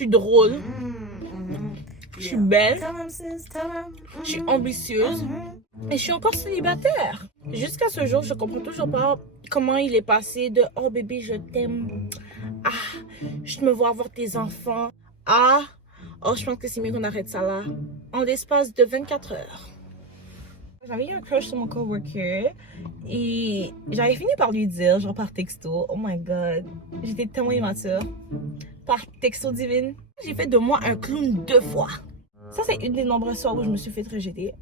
suis drôle, je suis belle, je suis ambitieuse et je suis encore célibataire. Jusqu'à ce jour, je comprends toujours pas comment il est passé de « Oh bébé, je t'aime » à « Je me vois avoir tes enfants » à « Oh, je pense que c'est mieux qu'on arrête ça là » en l'espace de 24 heures. J'avais eu un crush sur mon coworker et j'avais fini par lui dire, genre par texto, oh my god, j'étais tellement immature. Par texto divine, j'ai fait de moi un clown 2 fois. Ça, c'est une des nombreuses fois où je me suis fait rejeter.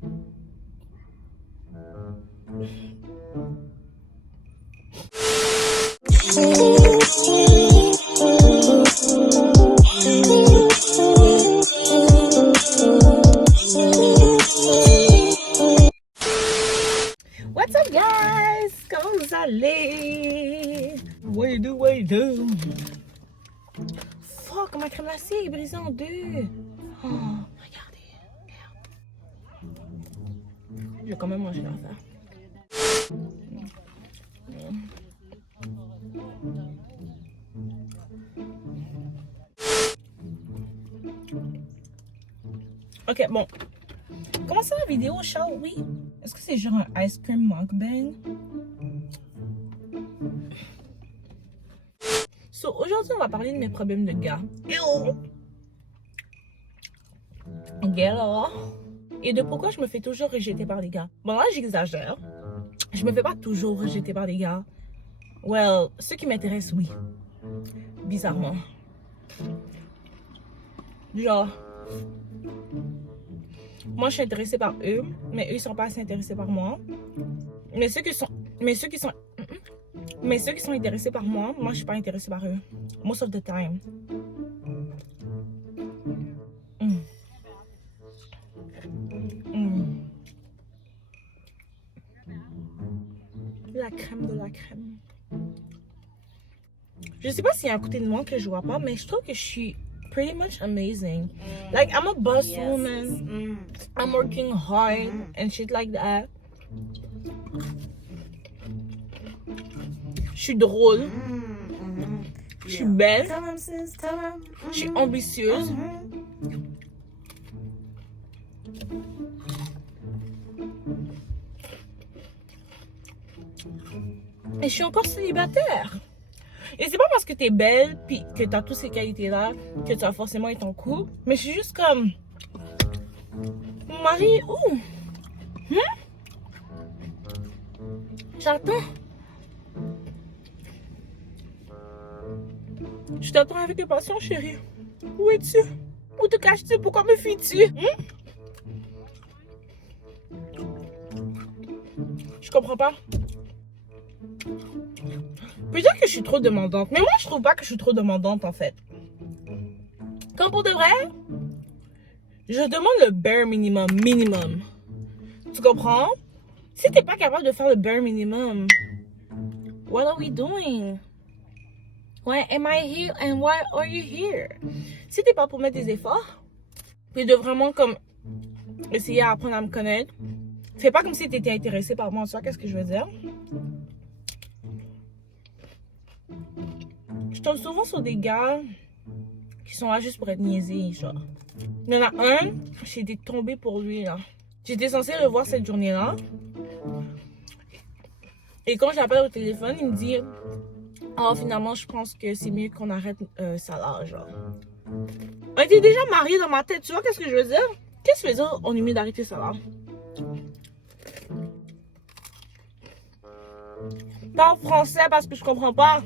What's up, guys? Comment vous allez? What you do? Fuck, ma crème glacée est brisée en 2. Oh, regardez. Je vais quand même manger l'affaire. Ok, bon. Commençons la vidéo, shall we? Est-ce que c'est genre un ice cream mukbang? So, aujourd'hui, on va parler de mes problèmes de gars. Et de pourquoi je me fais toujours rejeter par les gars. Bon, là, j'exagère. Je me fais pas toujours rejeter par les gars. Well, ceux qui m'intéressent, oui. Bizarrement. Genre, moi, je suis intéressée par eux, mais eux, ils sont pas assez intéressés par moi. Mais ceux qui sont intéressés par moi, moi, je suis pas intéressée par eux. Most of the time. La crème de la crème. Je sais pas s'il y a un côté de moi que je vois pas, mais je trouve que je suis pretty much amazing. Like, I'm a boss woman. I'm working hard and shit like that. Je suis drôle. Je suis belle. Je suis ambitieuse. Et je suis encore célibataire. Et c'est pas parce que t'es belle puis que t'as toutes ces qualités-là que tu vas forcément être en couple. Mais je suis juste comme... Mon mari est où? J'attends. Je t'attends avec impatience, chérie. Où es-tu? Où te caches-tu? Pourquoi me fuis-tu? Je comprends pas. Peut-être que je suis trop demandante. Mais moi, je trouve pas que je suis trop demandante, en fait. Comme pour de vrai, je demande le bare minimum. Tu comprends? Si t'es pas capable de faire le bare minimum, what are we doing? Why am I here and why are you here? Si t'es pas pour mettre des efforts, puis de vraiment comme essayer à apprendre à me connaître, fais pas comme si t'étais intéressé par moi, tu vois, qu'est-ce que je veux dire? Je tombe souvent sur des gars qui sont là juste pour être niaisés, genre. Il y en a un, j'ai été tombée pour lui, là. J'étais censée le voir cette journée-là. Et quand je l'appelle au téléphone, il me dit « Oh, finalement, je pense que c'est mieux qu'on arrête ça là, genre. » On était déjà mariés dans ma tête, tu vois qu'est-ce que je veux dire? Qu'est-ce que je veux dire, on est mieux d'arrêter ça là? Parle français parce que je comprends pas.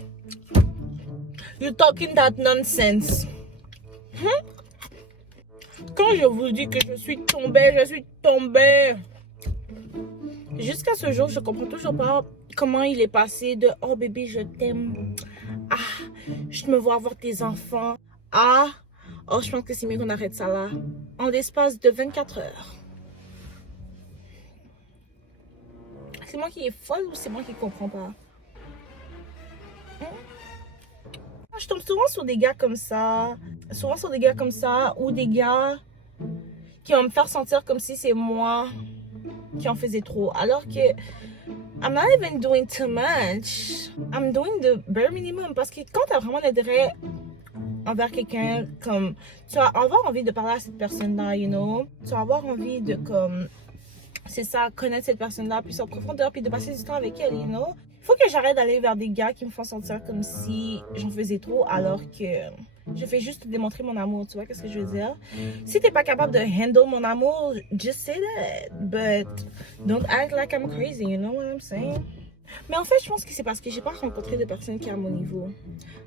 You talking that nonsense. Quand je vous dis que je suis tombée, je suis tombée. Jusqu'à ce jour, je comprends toujours pas comment il est passé de « Oh bébé, je t'aime » à « Je me vois avoir tes enfants » à « Oh, je pense que c'est mieux qu'on arrête ça là » en l'espace de 24 heures. C'est moi qui est folle ou c'est moi qui comprends pas? Je tombe souvent sur des gars comme ça. Ou des gars qui vont me faire sentir comme si c'est moi qui en faisais trop. Alors que I'm not even doing too much. I'm doing the bare minimum. Parce que quand t'as vraiment l'intérêt envers quelqu'un, comme, tu vas avoir envie de parler à cette personne-là, you know. Tu vas avoir envie de, comme, c'est ça, connaître cette personne-là plus en profondeur, puis de passer du temps avec elle, you know. Il faut que j'arrête d'aller vers des gars qui me font sentir comme si j'en faisais trop, alors que je fais juste démontrer mon amour, tu vois, qu'est-ce que je veux dire? Si t'es pas capable de handle mon amour, just say that, but don't act like I'm crazy, you know what I'm saying? Mais en fait, je pense que c'est parce que j'ai pas rencontré de personnes qui sont à mon niveau.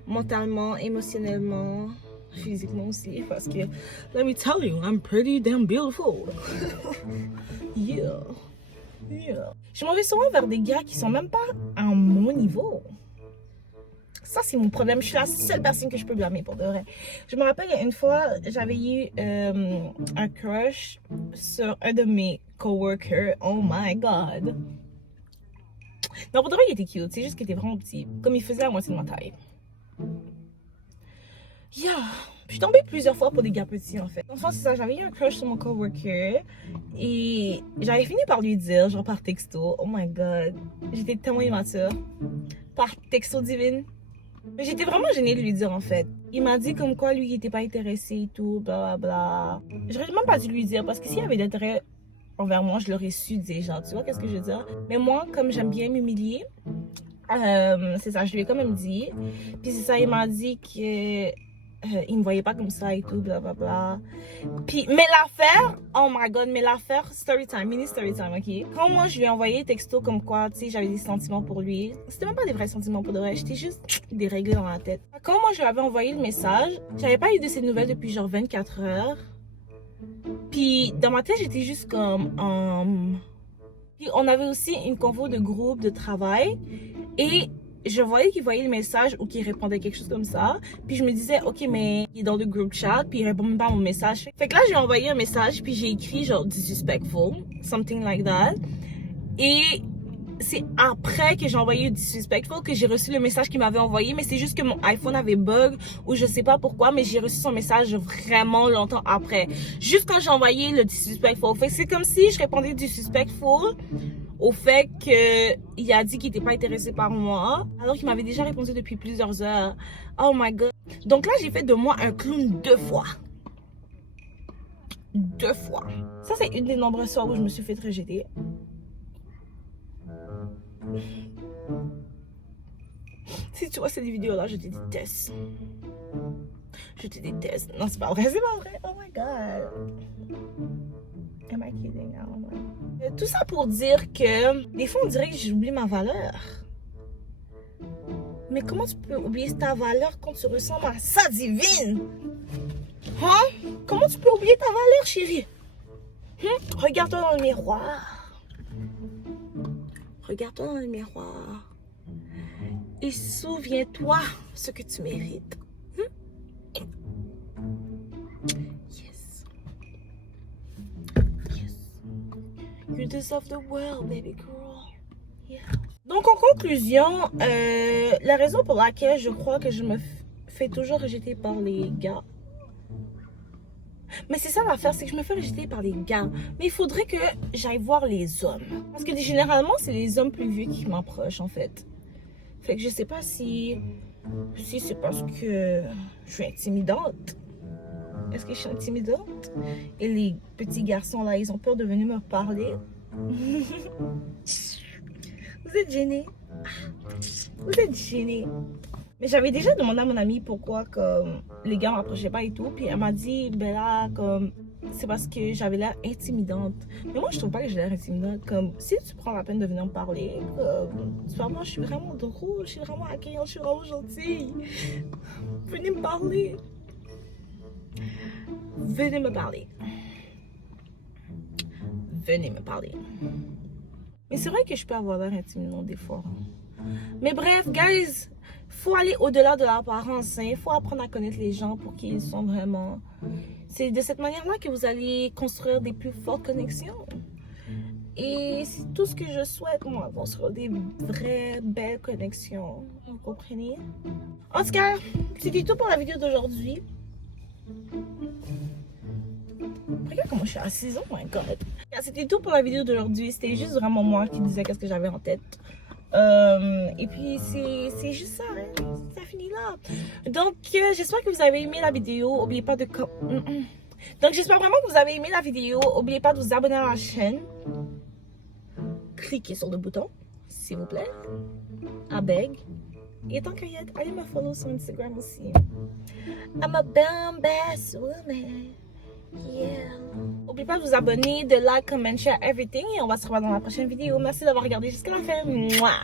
Mentalement, émotionnellement, physiquement aussi. Parce que, let me tell you, I'm pretty damn beautiful. Yeah. Yeah. Je m'en vais souvent vers des gars qui sont même pas à mon niveau. Ça, c'est mon problème. Je suis la seule personne que je peux blâmer pour de vrai. Je me rappelle, une fois, j'avais eu un crush sur un de mes coworkers. Oh my God. Non, pour de vrai, il était cute. C'est juste qu'il était vraiment petit. Comme il faisait la moitié de ma taille. Yeah. Je suis tombée plusieurs fois pour des gars petits, en fait. Enfin, c'est ça. J'avais eu un crush sur mon coworker. Et j'avais fini par lui dire, genre par texto. Oh my God. J'étais tellement immature. Par texto divine. Mais j'étais vraiment gênée de lui dire, en fait. Il m'a dit comme quoi, lui, il était pas intéressé et tout, bla bla bla. J'aurais même pas dû lui dire, parce que s'il y avait d'intérêt envers moi, je l'aurais su déjà, tu vois, qu'est-ce que je veux dire? Mais moi, comme j'aime bien m'humilier, c'est ça, je lui ai quand même dit. Puis c'est ça, il m'a dit que il me voyait pas comme ça et tout, blablabla. Puis, mais l'affaire, oh my God, mais l'affaire, story time, mini story time, ok? Quand moi, je lui ai envoyé texto comme quoi, tu sais, j'avais des sentiments pour lui, c'était même pas des vrais sentiments pour de vrai, j'étais juste déréglée dans la tête. Quand moi, je lui avais envoyé le message, j'avais pas eu de ses nouvelles depuis genre 24 heures. Puis, dans ma tête, j'étais juste comme... Puis, on avait aussi une convo de groupe de travail et je voyais qu'il voyait le message ou qu'il répondait quelque chose comme ça. Puis je me disais, ok, mais il est dans le group chat, puis il répond même pas à mon message. Fait que là, j'ai envoyé un message, puis j'ai écrit genre disrespectful, something like that. Et c'est après que j'ai envoyé disrespectful que j'ai reçu le message qu'il m'avait envoyé. Mais c'est juste que mon iPhone avait bug ou je sais pas pourquoi, mais j'ai reçu son message vraiment longtemps après. Juste quand j'ai envoyé le disrespectful. Fait que c'est comme si je répondais disrespectful au fait qu'il a dit qu'il n'était pas intéressé par moi, alors qu'il m'avait déjà répondu depuis plusieurs heures. Oh my God. Donc là, j'ai fait de moi un clown 2 fois. 2 fois. Ça, c'est une des nombreuses fois où je me suis fait rejeter. Si tu vois cette vidéo-là, je te déteste. Je te déteste. Non, c'est pas vrai, c'est pas vrai. Oh my God. Am I kidding? I don't know. Tout ça pour dire que des fois on dirait que j'oublie ma valeur. Mais comment tu peux oublier ta valeur quand tu ressembles à ça, divine? Hein? Comment tu peux oublier ta valeur, chérie? Regarde-toi dans le miroir. Regarde-toi dans le miroir. Et souviens-toi ce que tu mérites. You deserve the world, baby girl. Yeah. Donc, en conclusion, la raison pour laquelle je crois que je me fais toujours rejeter par les gars. Mais c'est ça l'affaire, c'est que je me fais rejeter par les gars. Mais il faudrait que j'aille voir les hommes. Parce que généralement, c'est les hommes plus vieux qui m'approchent, en fait. Fait que je sais pas si c'est parce que je suis intimidante. Est-ce que je suis intimidante? Et les petits garçons là, ils ont peur de venir me parler. Vous êtes gênés? Vous êtes gênés? Mais j'avais déjà demandé à mon amie pourquoi comme les gars m'approchaient pas et tout. Puis elle m'a dit, ben là, comme c'est parce que j'avais l'air intimidante. Mais moi, je trouve pas que j'ai l'air intimidante. Comme si tu prends la peine de venir me parler, comme tu vois, moi, je suis vraiment drôle, je suis vraiment accueillante, je suis vraiment gentille. Venez me parler. Venez me parler. Venez me parler. Mais c'est vrai que je peux avoir l'air intimidant des fois. Mais bref, guys, faut aller au-delà de l'apparence. Il faut apprendre à connaître les gens pour qui ils sont vraiment. C'est de cette manière-là que vous allez construire des plus fortes connexions. Et c'est tout ce que je souhaite, moi, construire des vraies belles connexions. Vous comprenez? En tout cas, c'était tout pour la vidéo d'aujourd'hui. Regarde comment je suis assise, oh my God. C'était tout pour la vidéo d'aujourd'hui. C'était juste vraiment moi qui disais qu'est-ce que j'avais en tête. Et puis c'est juste ça, hein. Ça finit là. ça. Donc, j'espère que vous avez aimé la vidéo. N'oubliez pas de... Donc, j'espère vraiment que vous avez aimé la vidéo. N'oubliez pas de vous abonner à la chaîne. Cliquez sur le bouton, s'il vous plaît. I beg. Et tant qu'il y a, allez me follow sur Instagram aussi. I'm a badass woman. Yeah. N'oubliez pas de vous abonner, de like, comment, share everything. Et on va se revoir dans la prochaine vidéo. Merci d'avoir regardé jusqu'à la fin. Mouah.